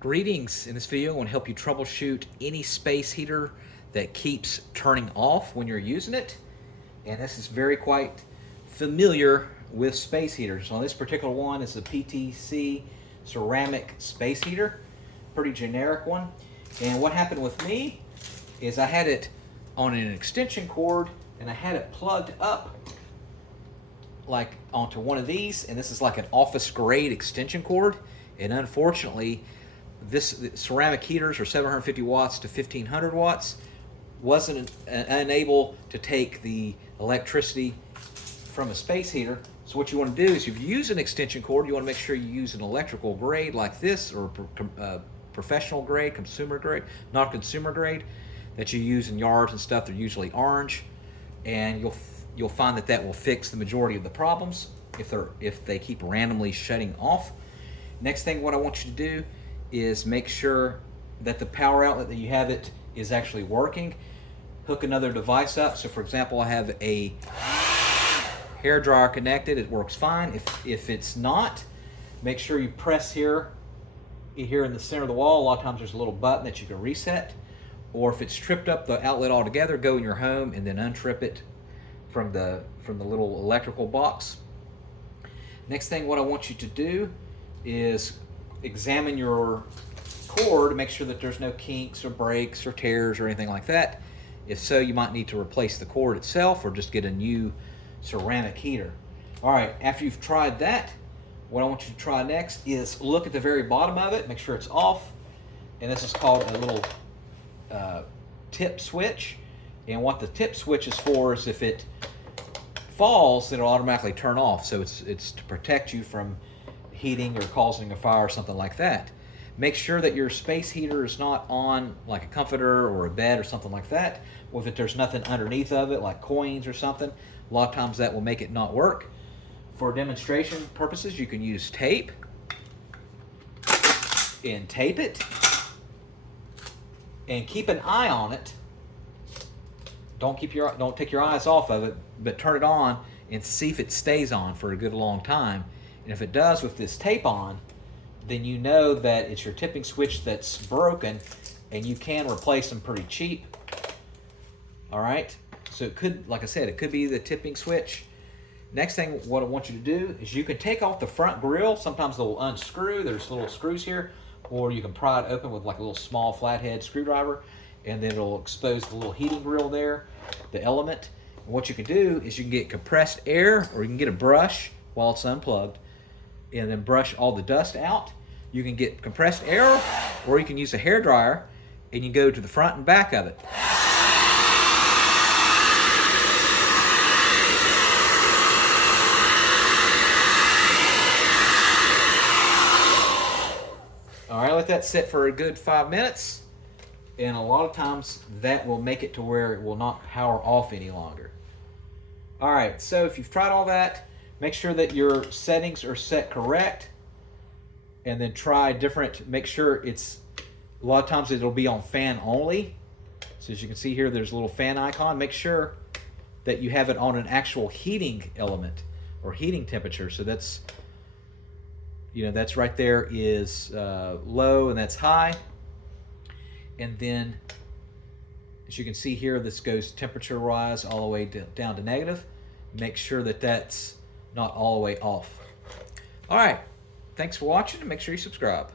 Greetings. In this video, I want to help you troubleshoot any space heater that keeps turning off when you're using it. And this is very quite familiar with space heaters. On this particular one is a PTC ceramic space heater, pretty generic one. And what happened with me is I had it on an extension cord and I had it plugged up like onto one of these, and this is like an office grade extension cord. And unfortunately, the ceramic heaters are 750 watts to 1500 watts, wasn't unable to take the electricity from a space heater. So what you want to do is, if you use an extension cord, you want to make sure you use an electrical grade like this, or professional grade, consumer grade, not consumer grade, that you use in yards and stuff. They're usually orange, and you'll find that will fix the majority of the problems if they keep randomly shutting off. Next thing, what I want you to do is make sure that the power outlet that you have it is actually working. Hook another device up. So for example, I have a hair dryer connected. It works fine. If it's not, make sure you press here in the center of the wall. A lot of times there's a little button that you can reset. Or if it's tripped up the outlet altogether, go in your home and then untrip it from the little electrical box. Next thing, what I want you to do is examine your cord to make sure that there's no kinks or breaks or tears or anything like that. If so, you might need to replace the cord itself or just get a new ceramic heater. All right, after you've tried that, what I want you to try next is look at the very bottom of it, make sure it's off. And this is called a little tip switch. And what the tip switch is for is if it falls, it'll automatically turn off. So it's to protect you from heating or causing a fire or something like that. Make sure that your space heater is not on like a comforter or a bed or something like that, or if there's nothing underneath of it like coins or something. A lot of times that will make it not work. For demonstration purposes, you can use tape and tape it and keep an eye on it. Don't take your eyes off of it, but turn it on and see if it stays on for a good long time. And if it does with this tape on, then you know that it's your tipping switch that's broken, and you can replace them pretty cheap. All right, so it could, like I said, it could be the tipping switch. Next thing, what I want you to do is you can take off the front grill. Sometimes they'll unscrew. There's little screws here, or you can pry it open with like a little small flathead screwdriver, and then it'll expose the little heating grill there, the element. And what you can do is you can get compressed air, or you can get a brush while it's unplugged, and then brush all the dust out. You can get compressed air, or you can use a hair dryer, and you go to the front and back of it. All right, let that sit for a good 5 minutes, and a lot of times that will make it to where it will not power off any longer. All right, so if you've tried all that, make sure that your settings are set correct, and then try different, make sure it's, a lot of times it'll be on fan only. So as you can see here, there's a little fan icon. Make sure that you have it on an actual heating element or heating temperature. So that's, that's right there is low and that's high. And then as you can see here, this goes temperature wise all the way down to negative. Make sure that that's not all the way off. All right, thanks for watching, and make sure you subscribe.